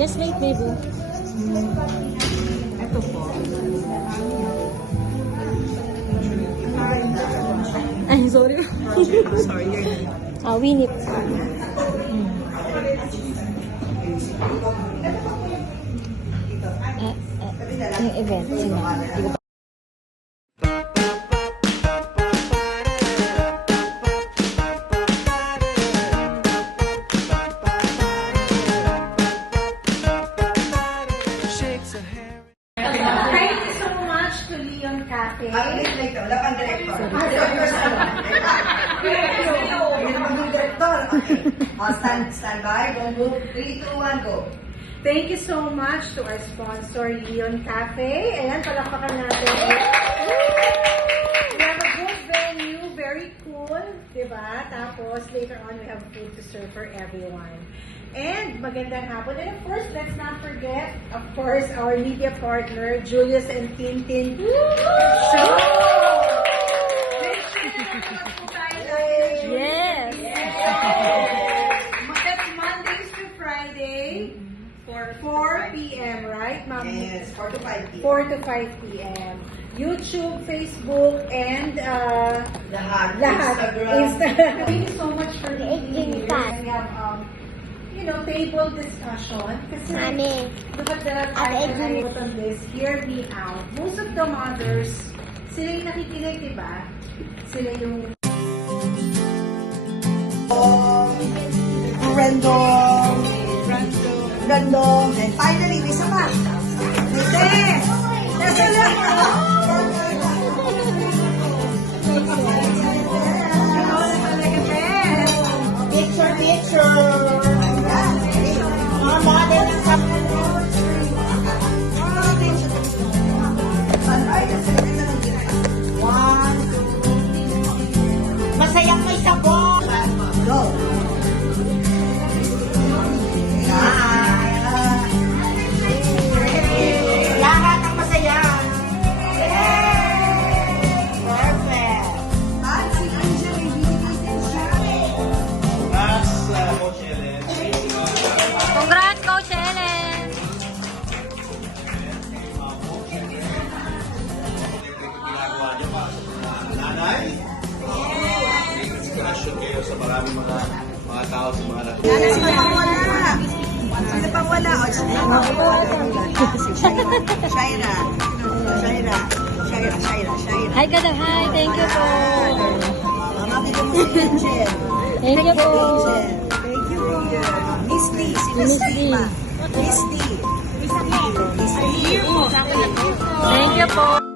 Just wait, baby. Ito po. Ay, sorry. Sorry, your name. Winnie. Yung event. Sino? Thank you so much to Leon Cafe. Later, wala pang director. Stand by. Don't move. 3, 2, 1, go. Thank you so much to our sponsor, Leon Cafe. Ayan, palakpakan natin. We have a good venue, very cool, diba? Tapos, later on, we have food to serve for everyone. And magandang hapon. And of course, let's not forget, of course, our media partner, Julius and Tintin. So, Yes! That's Mondays to Friday, 4 p.m., right, Ma'am? Yes, 4 to 5 p.m. 4 to 5 p.m. YouTube, Facebook, and Lahat. Instagram. Thank you so much for the Eating years. fast. We have, table discussion. Kasi Mami, look at the I'm title eating. I wrote on this, Hear Me Out. Most of the mothers, sila yung nakikinig, diba? Sila yung Random. And finally, may isa pa. Picture. Mama, there's masayang may sabon. Go. Lahat ang masaya. Perfect. At si Angel congrats, Coach Ellen! Nanay, inspirasyon kayo sa maraming mga tao sa mga lahat. Sino pang wala? Sino pang wala? O, sino pang wala? Si Shaira. Shaira. Hi ka daw, hi! Thank you po! Mama, bigyan mo si Angel. Thank you po! Angel. Thank you. Miss Lee. Sino Miss sa Lee. iba? Miss Lee. Thank you po!